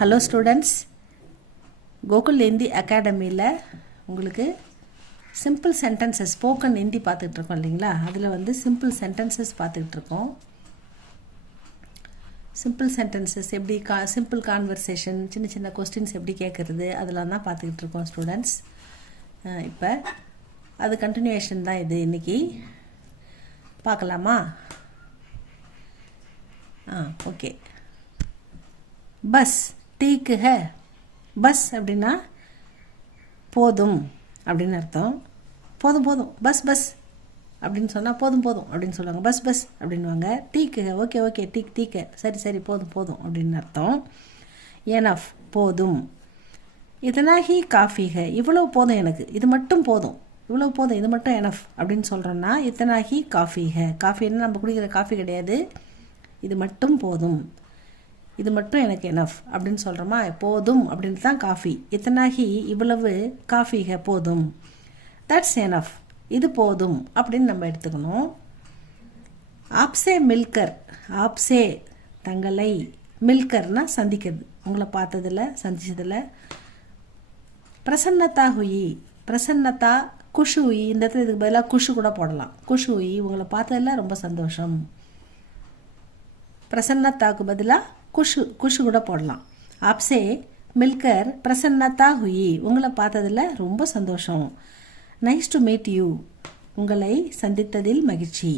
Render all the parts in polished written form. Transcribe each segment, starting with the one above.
Hello students, Gokul Hindi அகாடமியில் உங்களுக்கு simple sentences spoken Hindi பார்த்துட்ருக்கோம் இல்லைங்களா? அதில் வந்து சிம்பிள் சென்டென்சஸ் பார்த்துக்கிட்ருக்கோம். சிம்பிள் சென்டென்சஸ் எப்படி சிம்பிள் கான்வர்சேஷன், சின்ன சின்ன கொஸ்டின்ஸ் எப்படி கேட்குறது, அதெல்லாம் தான் பார்த்துக்கிட்டு இருக்கோம் ஸ்டூடெண்ட்ஸ். இப்போ அது கண்டினியூஷன் தான் இது. இன்றைக்கி பார்க்கலாமா? ஓகே. பஸ் டீக்கு ஹே. பஸ் அப்படின்னா போதும் அப்படின்னு அர்த்தம். போதும் போதும், பஸ் பஸ் அப்படின்னு சொன்னால் போதும் போதும் அப்படின்னு சொல்லுவாங்க. பஸ் பஸ் அப்படின்வாங்க. டீக்கு ஹே, ஓகே ஓகே, டீக் டீக்கு, சரி சரி, போதும் போதும் அப்படின்னு அர்த்தம். எனஃப் போதும். இதனா ஹி காஃபி ஹே, இவ்வளோ போதும் எனக்கு, இது மட்டும் போதும், இவ்வளோ போதும், இது மட்டும் எனஃப் அப்படின்னு சொல்கிறோன்னா இத்தனா ஹி காஃபி ஹே. காஃபின்னு நம்ம குடிக்கிற காஃபி கிடையாது, இது மட்டும் போதும், இது மட்டும் எனக்கு எனஃப் அப்படின்னு சொல்கிறோமா? போதும் அப்படின்னு தான் காஃபி. இத்தனாகி இவ்வளவு, காஃபி ஹே போதும், தட்ஸ் எனஃப், இது போதும் அப்படின்னு நம்ம எடுத்துக்கணும். ஆப்சே மில்கர், ஆப்சே தங்களை, மில்கர்னா சந்திக்கிறது, உங்களை பார்த்ததில் சந்திச்சதில். பிரசன்னதா ஹுயி, பிரசன்னதா குஷு ஹுயி, இந்த இடத்துல இதுக்கு பதிலாக குஷு கூட போடலாம். குஷு ஹுயி, உங்களை பார்த்ததில் ரொம்ப சந்தோஷம். பிரசன்னத்தாக்கு பதிலாக குஷு குஷு கூட போடலாம். ஆப்சே மில்கர் பிரசன்னதா ஹுயி, உங்களை பார்த்ததில் ரொம்ப சந்தோஷம். நைஸ் டு மீட் யூ, உங்களை சந்தித்ததில் மகிழ்ச்சி.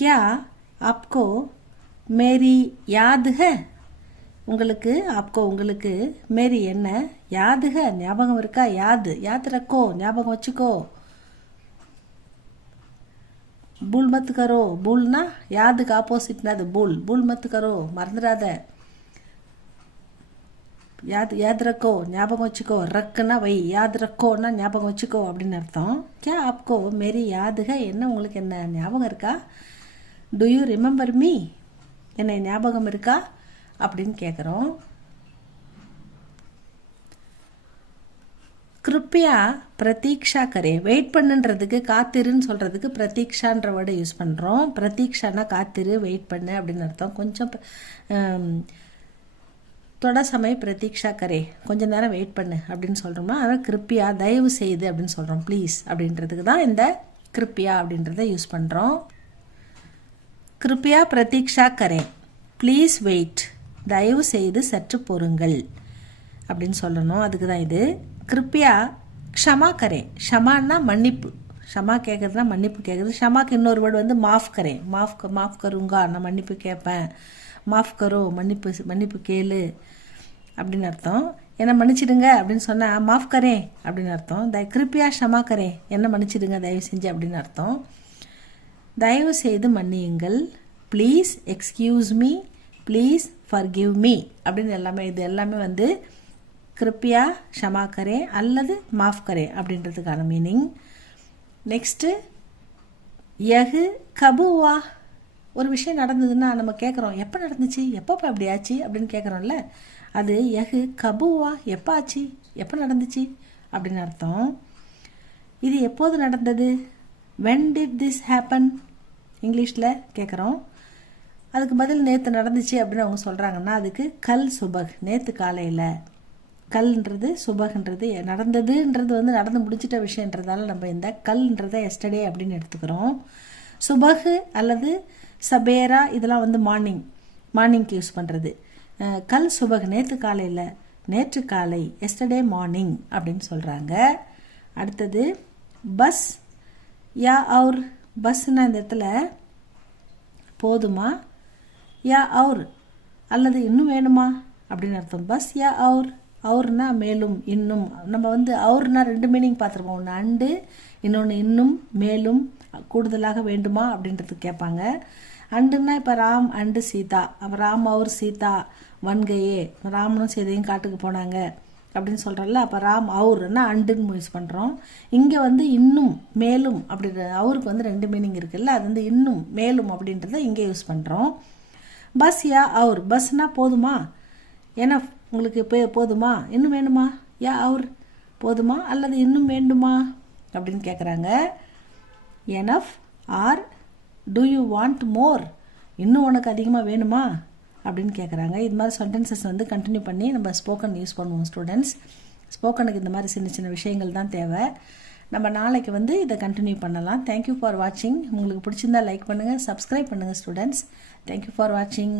கியா ஆப்கோ மேரி யாத் ஹே, உங்களுக்கு ஆப்கோ உங்களுக்கு, மேரி என்ன, யாத் ஹே ஞாபகம் இருக்கா, யாத் யாத் ரக்கோ ஞாபகம் வச்சுக்கோ. பூல் மத் கரோ, பூல்னா யாதுக்கு ஆப்போசிட்னா அது பூல், பூல் மத் கரோ மறந்துடாத. யாத் ரக்கோ ஞாபகம் வச்சுக்கோ, ரக்குன்னா வை, யாத் ரக்கோன்னா ஞாபகம் வச்சுக்கோ அப்படின்னு அர்த்தம். கே ஆப்கோ மேரி யாதுக, என்ன உங்களுக்கு என்ன ஞாபகம் இருக்கா. டு யூ ரிமெம்பர் மீ, என்ன ஞாபகம் இருக்கா அப்படின்னு கேட்குறோம். கிருப்பியா பிரதீக்ஷா கரே, வெயிட் பண்ணுன்றதுக்கு காத்திருன்னு சொல்கிறதுக்கு பிரதீக்ஷான்ற வேர்டை யூஸ் பண்ணுறோம். பிரதீக்ஷானா காத்திரு, வெயிட் பண்ணு அப்படின்னு அர்த்தம். கொஞ்சம் தொட சமய பிரதீக்ஷா கரே, கொஞ்சம் நேரம் வெயிட் பண்ணு அப்படின்னு சொல்கிறோம்னா, அதனால் கிருப்பியா தயவு செய்து அப்படின்னு சொல்கிறோம். ப்ளீஸ் அப்படின்றதுக்கு தான் இந்த கிருப்பியா அப்படின்றத யூஸ் பண்ணுறோம். கிருப்பியா பிரதீக்ஷா கரே, ப்ளீஸ் வெயிட், தயவு செய்து சற்று பொறுங்கள் அப்படின்னு சொல்லணும். அதுக்கு தான் இது. கிருப்பியா க்ஷமா கரே, க்ஷமான்னா மன்னிப்பு, க்ஷமா கேட்குறதுனா மன்னிப்பு கேட்குறது. க்ஷமாக்கு இன்னொரு வேர்டு வந்து மாஃப் கரே, மாஃப் கருங்கா, நான் மன்னிப்பு கேட்பேன், மாஃப் கரோ மன்னிப்பு கேளு அப்படின்னு அர்த்தம். என்ன மன்னிச்சிடுங்க அப்படின்னு சொன்னால் மாஃப் கரே அப்படின்னு அர்த்தம். கிருப்பியா க்ஷமா கரே, என்ன மன்னிச்சிடுங்க தயவு செஞ்சு அப்படின்னு அர்த்தம். தயவு செய்து மன்னியுங்கள், please excuse me, please forgive me அப்படின்னு எல்லாமே, இது எல்லாமே வந்து கிருப்பியா க்ஷமா கரே அல்லது மாஃப் கரே அப்படின்றதுக்கான மீனிங். நெக்ஸ்ட்டு யஹு கபுவா, ஒரு விஷயம் நடந்ததுன்னா நம்ம கேட்குறோம், எப்போ நடந்துச்சு, எப்போப்பா அப்படி ஆச்சு அப்படின்னு கேட்குறோம்ல, அது யஹு கபுவா, எப்போ ஆச்சு, எப்போ நடந்துச்சு அப்படின்னு அர்த்தம். இது எப்போது நடந்தது, வென் டிட் திஸ் ஹேப்பன் இங்கிலீஷில் கேட்குறோம். அதுக்கு பதில் நேற்று நடந்துச்சு அப்படின்னு அவங்க சொல்கிறாங்கன்னா அதுக்கு கல் சுபக், நேற்று காலையில். கல்ன்றது சுபகன்றது நடந்ததுன்றது வந்து நடந்து முடிச்சிட்ட விஷயன்றதால நம்ம இந்த கல்ன்றதை எஸ்டர்டே அப்படின்னு எடுத்துக்கிறோம். சுபகு அல்லது சபேரா இதெல்லாம் வந்து மார்னிங்க்கு யூஸ் பண்ணுறது. கல் சுபகு நேற்று காலையில், நேற்று காலை, எஸ்டர்டே மார்னிங் அப்படின்னு சொல்கிறாங்க. அடுத்தது பஸ் யா அவுர், பஸ்னா இந்த இடத்துல போதுமா, யா அவுர் அல்லது இன்னும் வேணுமா அப்படின்னு அர்த்தம். பஸ் யா அவுர், அவுர்னா மேலும் இன்னும். நம்ம வந்து அவுர்னா ரெண்டு மீனிங் பார்த்துருப்போம், ஒன்று அண்டு, இன்னொன்று இன்னும், மேலும், கூடுதலாக வேண்டுமா அப்படின்றது கேட்பாங்க. அண்டுன்னா இப்போ ராம் அண்டு சீதா, அப்போ ராம் அவுர் சீதா வன்கையே, ராமனும் சீதையும் காட்டுக்கு போனாங்க அப்படின்னு சொல்கிறோம்ல, அப்போ ராம் அவுர்னா அண்டுன்னு யூஸ் பண்ணுறோம். இங்கே வந்து இன்னும் மேலும் அப்படின்ற, அவருக்கு வந்து ரெண்டு மீனிங் இருக்குல்ல, அது வந்து இன்னும் மேலும் அப்படின்றத இங்கே யூஸ் பண்ணுறோம். பஸ் யா அவுர், பஸ்னா போதுமா, ஏன்னா உங்களுக்கு போதுமா, இன்னும் வேணுமா, யா அவுர் போதுமா அல்லது இன்னும் வேண்டுமா அப்படின்னு கேட்குறாங்க. Enough or do you want more, இன்னும் உனக்கு அதிகமாக வேணுமா அப்படின்னு கேட்குறாங்க. இது மாதிரி சென்டென்சஸ் வந்து கண்டினியூ பண்ணி நம்ம ஸ்போக்கன் யூஸ் பண்ணுவோம் ஸ்டூடெண்ட்ஸ். ஸ்போக்கனுக்கு இந்த மாதிரி சின்ன சின்ன விஷயங்கள் தான் தேவை. நம்ம நாளைக்கு வந்து இதை கண்டினியூ பண்ணலாம். தேங்க்யூ ஃபார் வாட்சிங். உங்களுக்கு பிடிச்சிருந்தா லைக் பண்ணுங்கள், சப்ஸ்கிரைப் பண்ணுங்கள் ஸ்டூடெண்ட்ஸ். தேங்க்யூ ஃபார் வாட்சிங்.